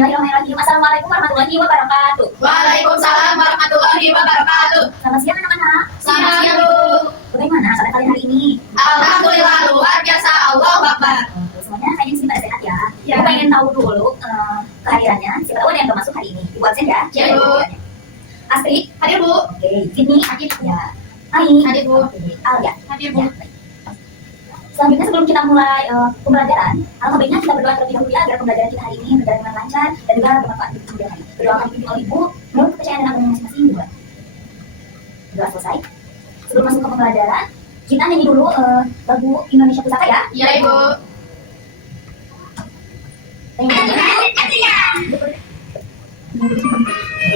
Bismillahirrahmanirrahim. Assalamualaikum warahmatullahi wabarakatuh. Waalaikumsalam warahmatullahi wabarakatuh. Selamat siang anak-anak. Selamat siang, Bu. Bagaimana keadaan kalian hari ini? Alhamdulillah luar biasa. Allahu Akbar. Semuanya kayaknya sih pada sehat ya. Ya. Aku pengen tahu dulu kehadirannya. Siapa tahu ada yang belum masuk hari ini. Ibu absen ya. Ya, Bu. Astrid. Hadir, Bu. Oke. Sini. Hadir. Ya. Hai. Hadir, Bu. Oke. Al ya. Hadir, Bu. Ya, baik. Selanjutnya sebelum kita mulai pembelajaran, alangkah baiknya kita berdoa terlebih dahulu ya agar pembelajaran kita hari ini berjalan dengan lancar dan juga bermanfaat untuk kemudian hari. Berdoa kami dipimpin oleh Ibu menurut kepercayaan dan agama masing-masing juga. Doa selesai. Sebelum masuk ke pembelajaran, kita nyanyi dulu lagu Indonesia Pusaka ya. Ya, Ibu.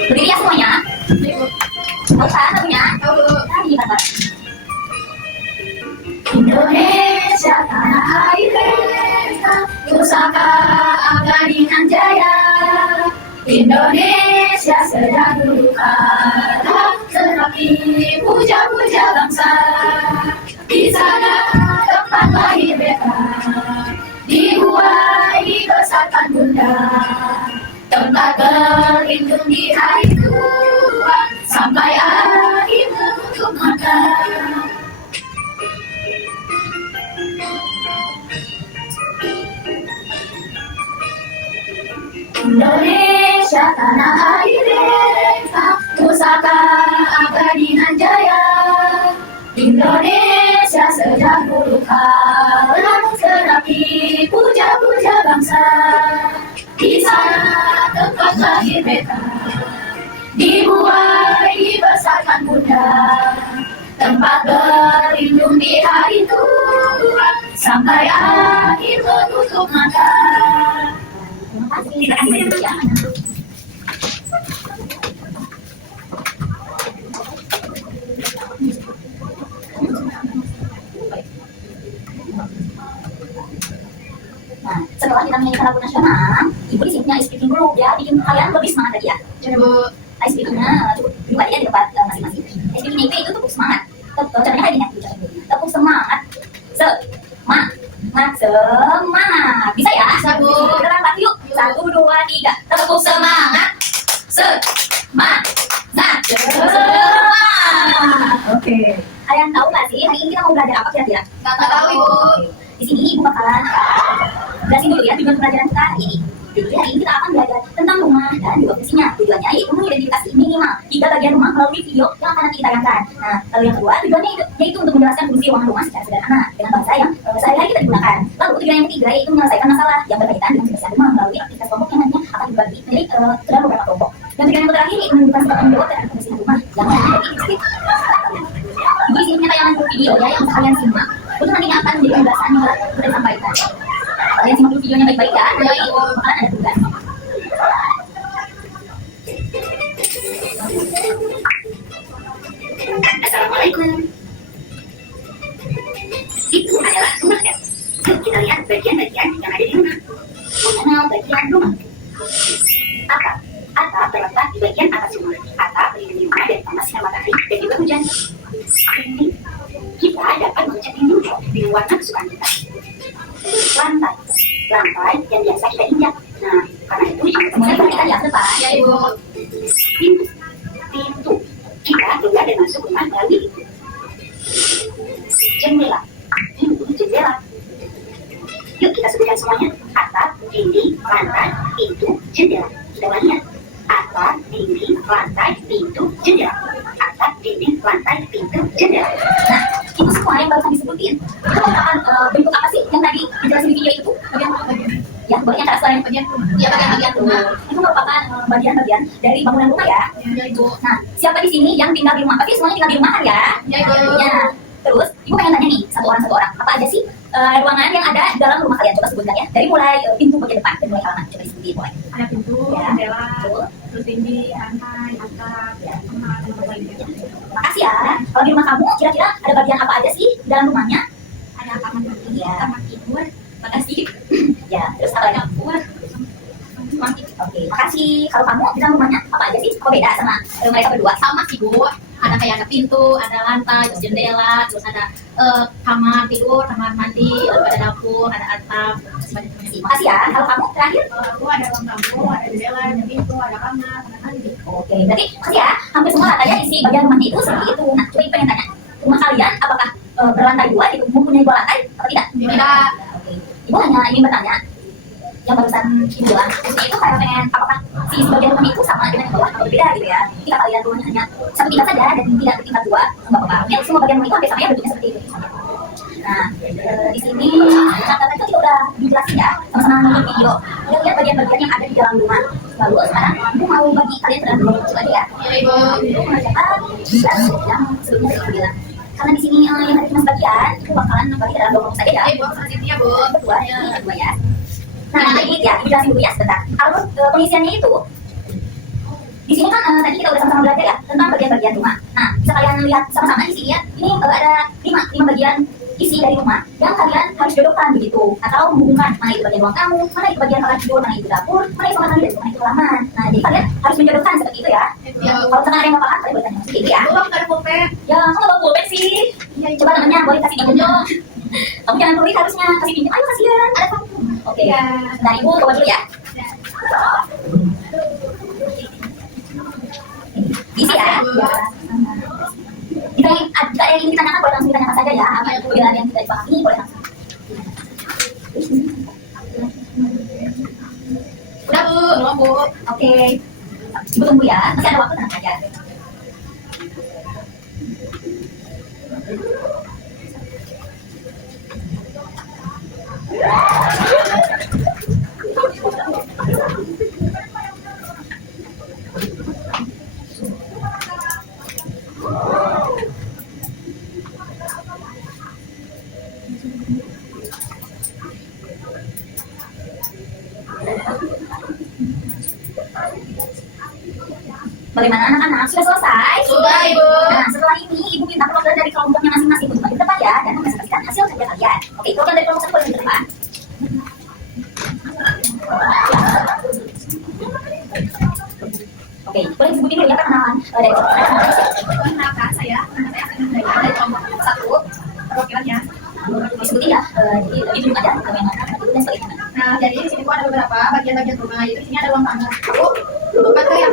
Berdiri ya semuanya. Ibu. Tahu kan lagunya? Tahu, Bu. Tadi kata. Indonesia tanah air kita, pusaka abadi nan jaya. Indonesia sejak dulu kala tetapi puja-puja bangsa. Di sana tempat lahir beta, dibuai dibesarkan bunda. Tempat berlindung di hari tua sampai akhir menutup mata. Indonesia tanah air kita, pusaka abadi nan jaya. Indonesia sejak dulu kala tetapi puja-puja bangsa. Di sana tempat lahir beta, dibuai dibesarkan bunda. Tempat berlindung di hari tua sampai akhir menutup mata. Terima kasih. Terima kasih ya. Nah, setelah kita menyanyikan lagu nasional, Ibu di sini punya ice breaking group ya, bikin kalian lebih semangat lagi ya. Jadi, Bu. Ice breakingnya cukup pribadi ya di tempat masing-masing. Ice breakingnya itu tepuk semangat. Caranya kayak gini ya, tepuk semangat. Semangat. Bisa ya? Bisa, Bu. Kita lagi yuk. 1, 2, 3. Tepuk semangat. Semangat. Oke. Ada yang tahu nggak sih hari ini kita mau belajar apa kira-kira? Nggak tahu, Ibu. Di sini Ibu bakalan jelasin dulu ya tujuan pelajaran kita hari ini. Jadi hari ini kita akan belajar tentang rumah dan juga fungsinya. Tujuannya yaitu mengidentifikasi minimal 3 bagian rumah melalui video yang akan nanti ditayangkan. Nah, lalu yang kedua tujuannya yaitu untuk menjelaskan fungsi ruangan rumah secara sederhana dengan bahasa yang sehari-hari kita digunakan. Lalu tujuan yang ketiga yaitu menyelesaikan masalah yang berkaitan dengan kebersihan rumah melalui aktivitas kelompok yang nantinya akan dibagi menjadi dalam beberapa kelompok. Dan tujuan yang terakhir yaitu menunjukkan sikap tanggung jawab terhadap kebersihan rumah yang nantinya bagi Ibu di sini punya tayangan video ya yang bisa kalian simak. Itu nantinya akan menjadi penjelasan yang sudah disampaikan. Kalian simak dulu videonya baik-baik ya. Jadi bakalan ada tugas. Assalamualaikum. Itu adalah rumah ya. Yuk kita lihat bagian-bagian yang ada di rumah. Mana bagian rumah? Atap. Atap terletak di bagian atas rumah. Atap melindungi rumah dari panas sinar matahari dan juga hujan. Dinding. Kita dapat mengecat dinding dengan warna kesukaan kita. Lantai. Lantai yang biasa kita injak. Nah, karena itu Semuanya kita lihat depan. Ya, Ibu. pintu. Pintu. Kita keluar dan masuk rumah melalui pintu. Jendela. Pintu jendela. Yuk kita sebutkan semuanya. Atap, dinding, lantai, pintu, jendela. Kita ulangi ya. Atap, dinding, lantai, pintu, jendela. Atap, dinding, lantai, pintu, jendela. Nah, itu semua yang barusan disebutin. Itu merupakan bentuk apa sih yang tadi dijelasin di video itu? Bagian ya, boleh antara selain bagian rumah. Ya, bagian rumah. Itu merupakan bagian-bagian dari bangunan rumah ya. Ya, Ibu. Nah, siapa di sini yang tinggal di rumah? Pasti semuanya tinggal di rumah kan ya? Ya, Ibu. Ya. Terus, Ibu pengen tanya nih, satu orang. Apa aja sih ruangan yang ada di dalam rumah kalian? Coba sebutkan ya. Dari mulai pintu bagian depan, dari mulai halaman. Coba disebutin mulai. Ada pintu, Ya. jendela, Betul. terus dinding, lantai, atap, kamar, dan lain-lain. Makasih ya. Kalau di rumah kamu, kira-kira ada bagian apa aja sih di dalam rumahnya? Ada kamar mandi, Ya. kamar tidur, makasih. Ya, terus apa lagi? Oke, makasih. Kalau kamu di dalam rumahnya apa aja sih? Apa beda sama mereka berdua? Sama sih, Bu. Ada kayak ada pintu, ada lantai, terus jendela, terus ada kamar tidur, kamar mandi, lalu ada dapur, ada atap, masih banyak isi. Makasih ya. Kalau kamu terakhir? Kalau aku ada ruang tamu, ada jendela, ada pintu, ada kamar, ada mandi. Oke, berarti makasih ya. Hampir semua katanya isi bagian rumahnya itu seperti itu. Nah, coba pengen tanya, rumah kalian apakah berlantai 2 gitu, mempunyai 2 lantai atau tidak? Tidak. Oke. Ibu hanya ingin bertanya, yang barusan ibu bilang, maksudnya itu kayak pengen apakah si bagian rumah itu sama dengan yang bawah atau berbeda gitu ya? Jika kalian rumahnya hanya satu tingkat saja dan tidak tingkat 2, nggak apa-apa. Mungkin semua bagian rumah itu hampir sama ya bentuknya seperti itu. Nah, di sini catatan itu kita udah dijelasin ya, sama-sama nonton video. Kita lihat bagian-bagian yang ada di dalam rumah. Lalu sekarang ibu mau bagi kalian terlebih dahulu aja ya. Ya, Ibu. Ibu mengerjakan dan yang sebelumnya saya bilang. Karena di sini yang ada cuma sebagian, ibu bakalan bagi dalam 2 kelompok saja ya. Ibu, makasih ya, Bu. Berdua, ini kedua ya. Nah, ini ya, dijelasin dulu ya sebentar. Alur pengisiannya itu, di sini kan tadi kita udah sama-sama belajar ya tentang bagian-bagian rumah. Nah, bisa kalian lihat sama-sama di sini ya. Ini ada 5 bagian isi dari rumah yang kalian harus jodohkan begitu, atau menghubungkan mana itu bagian ruang tamu, mana itu bagian kamar tidur, mana itu dapur, mana itu kamar mandi, dan mana itu halaman. Nah, jadi kalian harus menjodohkan seperti itu ya. Kalau misalkan ada yang nggak paham, kalian boleh tanya seperti itu ya. Bu, aku ada pulpen. Ya, kamu nggak bawa pulpen sih. Coba temennya boleh kasih pinjam. Kamu jangan pelit harusnya kasih pinjam. Ayo kasihan, ada kamu. Oke. Ya. Nah, ibu coba dulu ya. Isi ya. Jika ada yang ingin ditanyakan boleh langsung ditanyakan saja ya. Apabila ada yang tidak dipahami boleh langsung. Udah, Bu. Belum, Bu. Oke. Ibu tunggu ya. Masih ada waktu, tenang saja. Bagaimana anak-anak? Sudah selesai? Sudah, Ibu. Nah, setelah ini Ibu minta program dari kelompoknya masing-masing untuk maju ke depan ya, dan mempresentasikan hasil kerja kalian. Oke, program dari kelompok 1 boleh maju ke depan. Oke, boleh disebutin dulu ya perkenalan dari kelompok. Perkenalkan, saya dari kelompok 1, perwakilannya. Disebutin ya, jadi lebih dulu aja bagaimana itu dan sebagainya. Nah, jadi di sini gua ada beberapa bagian-bagian rumah. Jadi di sini ada ruang tamu. Aku hubungkan ke yang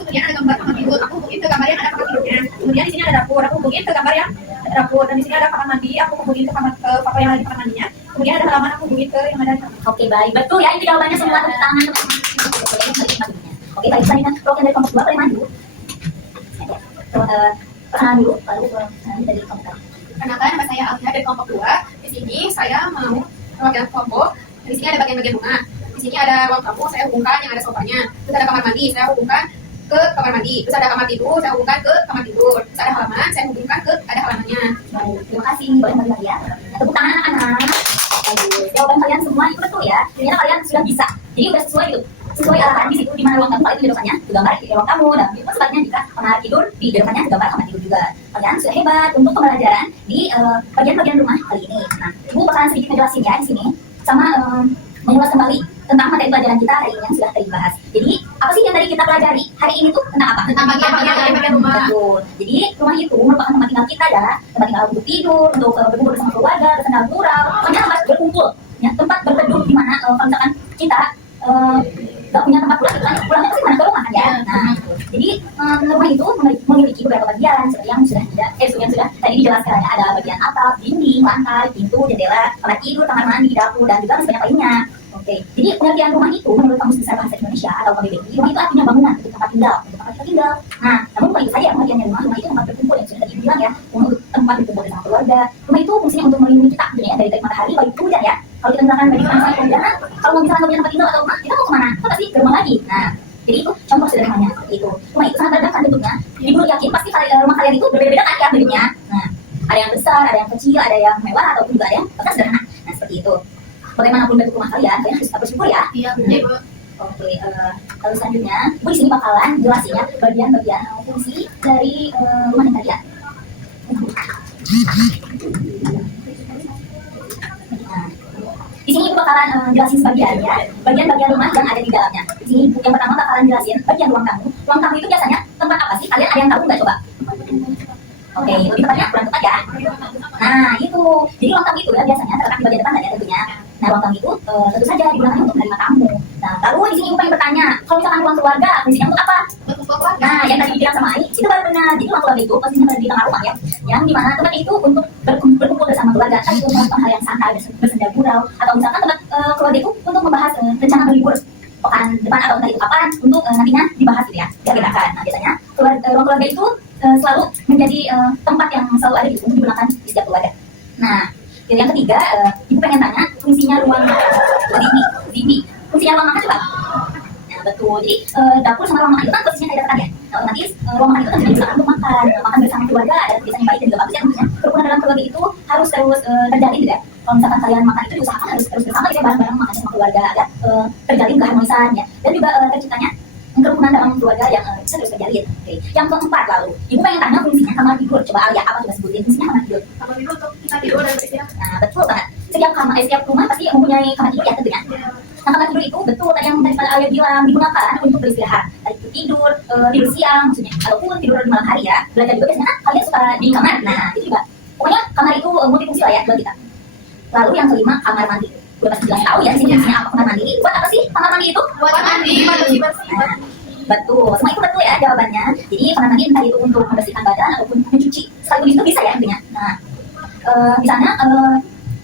kemudian ada gambar kamar tidur. Aku hubungin ke gambar yang ada kamar tidurnya. Kemudian di sini ada dapur. Aku hubungin ke gambar yang ada dapur. Dan di sini ada kamar mandi. Aku hubungin ke kamar apa yang ada di kamar mandinya. Kemudian ada halaman. Aku hubungin ke yang ada. Oke, baik, betul ya, ini jawabannya semua tepuk tangan teman-teman. Oke, baik, selanjutnya program dari kelompok 2 boleh maju. Perkenalan dulu, lalu perkenalan dari kelompok 1. Perkenalkan, nama saya Alvia dari kelompok 2. Di sini saya mau perwakilan kelompok. Di sini ada bagian-bagian rumah. Di sini ada ruang tamu, saya hubungkan yang ada sofanya. Terus ada kamar mandi, saya hubungkan ke kamar mandi. Terus ada kamar tidur, saya hubungkan ke kamar tidur. Terus ada halaman, saya hubungkan ke ada halamannya. Baik, terima kasih. Boleh bagi lagi ya. Tepuk tangan anak-anak. Bagus. Jawaban kalian semua itu betul ya. Ternyata kalian sudah bisa. Jadi udah sesuai itu. Sesuai arahan di situ di mana ruang tamu kalau itu jodohkannya gambar di ruang tamu, dan itu sebaliknya jika kamar tidur di jodohkannya gambar kamar tidur juga. Kalian sudah hebat untuk pembelajaran di bagian-bagian rumah kali ini. Nah, Ibu bakalan sedikit ngejelasin ya di sini sama mengulas kembali tentang materi pelajaran kita hari ini yang sudah dibahas. Jadi, apa sih yang tadi kita pelajari hari ini tuh tentang apa? Tentang bagian-bagian rumah. Betul. Jadi, rumah itu merupakan tempat tinggal kita ya, tempat tinggal untuk tidur, untuk berkumpul bersama keluarga, bersama gurau, pokoknya tempat berkumpul, ya, tempat berteduh di mana kalau misalkan kita nggak punya tempat pulang, kan pulangnya pasti mana ke rumah kan ya. Nah, jadi rumah itu memiliki beberapa bagian seperti yang sudah tadi dijelaskan ya, ada bagian atap, dinding, lantai, pintu, jendela, kamar tidur, kamar mandi, dapur, dan juga banyak lainnya. Oke, jadi pengertian rumah itu menurut Kamus Besar Bahasa Indonesia atau KBBI, rumah itu artinya bangunan untuk tempat tinggal, Nah, namun bukan itu saja pengertiannya rumah itu tempat berkumpul yang sudah tadi dibilang ya, untuk tempat berkumpul bersama keluarga. Rumah itu fungsinya untuk melindungi kita tentunya dari terik matahari, baik itu hujan ya. Kalau kita misalkan bagi panas kehujanan, kalau misalkan nggak punya tempat tinggal atau rumah, kita mau kemana? Kita pasti ke rumah lagi. Nah, jadi itu contoh sederhananya seperti itu. Rumah itu sangat beragam bentuknya. Jadi Ibu yakin pasti rumah kalian itu berbeda-beda kan ya bentuknya. Nah, ada yang besar, ada yang kecil, ada yang mewah, ataupun juga ada yang bahkan sederhana. Nah, seperti itu. Bagaimanapun bentuk rumah kalian harus tetap bersyukur ya. Iya, Bu. Oke, lalu selanjutnya, Bu di sini bakalan jelasin ya bagian-bagian fungsi dari rumah yang tadi ya. Nah, di sini Ibu bakalan jelasin sebagian ya, bagian-bagian rumah yang ada di dalamnya. Di sini Ibu yang pertama bakalan jelasin bagian ruang tamu. Ruang tamu itu biasanya tempat apa sih? Kalian ada yang tahu nggak coba? Oke, lebih tepatnya kurang tepat ya. Nah, itu. Jadi ruang tamu itu ya biasanya terletak di bagian depan ya tentunya. Nah, ruang tamu itu tentu saja digunakan untuk menerima tamu. Nah, lalu di sini ibu pengen bertanya, kalau misalkan ruang keluarga, fungsinya untuk apa? Untuk keluarga. Nah, yang tadi dibilang sama Ai, itu baru benar. Jadi ruang keluarga itu posisinya berada di tengah rumah ya, yang dimana tempat itu untuk berkumpul bersama keluarga, kan untuk melakukan hal yang santai, bersenda gurau, atau misalkan tempat keluarga itu untuk membahas rencana berlibur pekan depan atau entah itu kapan untuk nantinya dibahas gitu ya, diagenda-kan. Nah, biasanya ruang keluarga itu selalu menjadi tempat yang selalu ada gitu untuk digunakan di setiap keluarga. Nah, yang ketiga, ibu pengen tanya fungsinya ruang TV. Fungsinya ruang makan coba. Nah, betul. Jadi dapur sama ruang makan itu kan posisinya kayak dekat ya. Nah, otomatis ruang makan itu kan digunakan untuk makan bersama keluarga, dan kebiasaan yang baik dan juga bagus ya tentunya. Kerukunan dalam keluarga itu harus terus terjalin gitu ya. Kalau misalkan kalian makan itu diusahakan harus terus bersama gitu ya, bareng-bareng makan sama keluarga agar terjalin keharmonisan ya, dan juga terciptanya kerukunan dalam keluarga yang bisa terus terjalin. Oke. Yang keempat lalu, ibu pengen tanya fungsinya kamar tidur. Coba Alia, apa coba sebutin fungsinya kamar tidur? Kamar tidur untuk kita tidur dan beristirahat. Nah, betul banget. Setiap rumah pasti mempunyai kamar tidur ya tentunya. Nah, kamar tidur itu betul tadi yang tadi Alia bilang digunakan untuk beristirahat. Tadi itu tidur siang maksudnya, ataupun tidur di malam hari ya. Belajar juga biasanya kan kalian suka di kamar. Nah, itu juga. Pokoknya kamar itu multifungsi lah ya buat kita. Lalu yang kelima, kamar mandi. Udah pasti jelas tahu ya di sini fungsinya apa kamar mandi. Buat apa sih kamar mandi itu? Buat mandi, bersih. Betul, semua itu betul ya jawabannya. Jadi kamar mandi entah itu untuk membersihkan badan ataupun mencuci, sekaligus itu bisa ya intinya. Nah, misalnya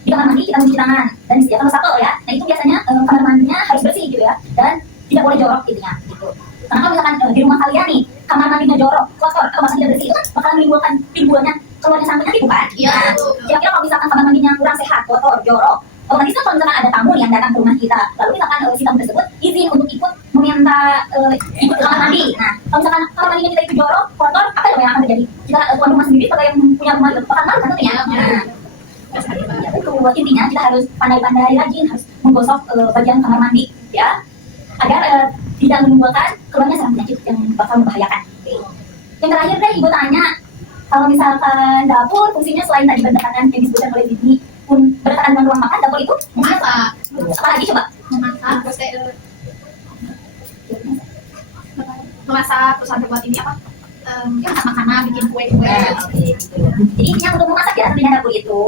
di kamar mandi kita mencuci tangan dan disediakan wastafel ya. Nah, itu biasanya kamar mandinya harus bersih gitu ya, dan tidak boleh jorok intinya gitu. Karena kalau misalkan di rumah kalian nih kamar mandinya jorok, kotor atau masih tidak bersih, itu kan bakal menimbulkan timbulnya keluarnya sampingnya gitu kan. Iya. Nah, kira-kira kalau misalkan kamar mandinya kurang sehat, kotor, jorok, otomatis kan kalau misalkan ada tamu yang datang ke rumah kita, lalu misalkan si tamu tersebut izin untuk ikut meminta ikut ke kamar mandi. Nah, kalau misalkan kamar mandinya kita itu jorok, kotor, apa yang akan terjadi? Kita tuan rumah sendiri sebagai yang punya rumah itu bakal malu kan tentunya. Nah, ya betul. Intinya kita harus pandai-pandai rajin, harus menggosok bagian kamar mandi ya, agar tidak menimbulkan keluarnya sarang penyakit yang bakal membahayakan. Oke. Yang terakhir deh ibu tanya, kalau misalkan dapur fungsinya selain tadi berdekatan yang disebutkan oleh Bibi pun berdekatan dengan ruang makan, dapur itu Memasak. apa lagi coba? Terus memasak, terus ada buat ini apa? Ya masak makanan, bikin kue-kue. Nah, oke, gitu. Jadi intinya untuk memasak ya, tentunya dapur itu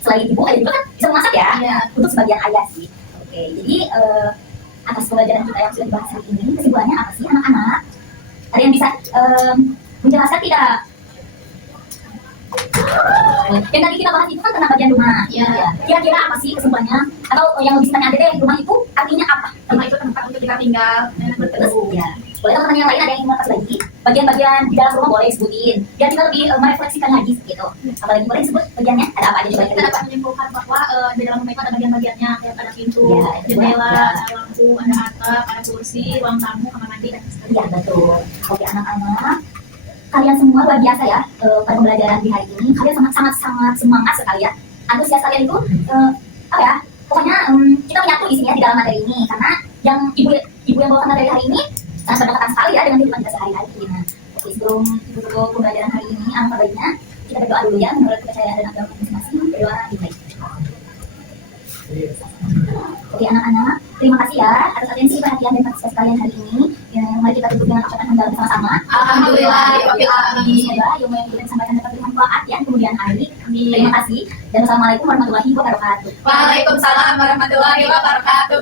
selain ibu, ayah juga kan bisa memasak ya. Iya. Untuk sebagian ayah sih. Oke, jadi atas pembelajaran kita yang sudah dibahas hari ini, kesimpulannya apa sih anak-anak? Ada yang bisa menjelaskan tidak? Yang tadi kita bahas itu kan tentang bagian rumah. Iya. Kira-kira apa sih kesimpulannya? Atau yang lebih tanya deh, rumah itu artinya apa? Rumah itu tempat untuk kita tinggal dan Terus, berteduh. ya. Boleh teman-teman yang lain ada yang ingin kasih lagi? Bagian-bagian di dalam rumah boleh sebutin. Biar kita lebih merefleksikan lagi gitu. Apalagi boleh sebut bagiannya? Ada apa aja coba Kita dapat menyimpulkan bahwa di dalam rumah itu ada bagian-bagiannya, kayak ada pintu, Ya, jendela, ya. ada lampu, ada atap, ada kursi, ruang tamu, kamar mandi, dan sebagainya. Ya betul. Oke anak-anak, kalian semua luar biasa ya pada pembelajaran di hari ini. Kalian sangat semangat sekali ya. Antusias kalian itu apa ya? Pokoknya kita menyatu di sini ya di dalam materi ini, karena yang ibu yang bawakan materi hari ini sangat berdekatan sekali ya dengan kehidupan kita sehari-hari. Nah, oke, sebelum tutup pembelajaran hari ini, alangkah baiknya kita berdoa dulu ya menurut kepercayaan dan agama masing-masing. Berdoa dimulai. Oke anak-anak, terima kasih ya atas atensi, perhatian dan partisipasi kalian hari ini. Ya, mari kita tutup dengan ucapan hamdalah bersama-sama. Alhamdulillah, rabbil alamin. Semoga ilmu yang kita sampaikan dapat bermanfaat ya di kemudian hari. Terima kasih dan wassalamualaikum warahmatullahi wabarakatuh. Waalaikumsalam warahmatullahi wabarakatuh.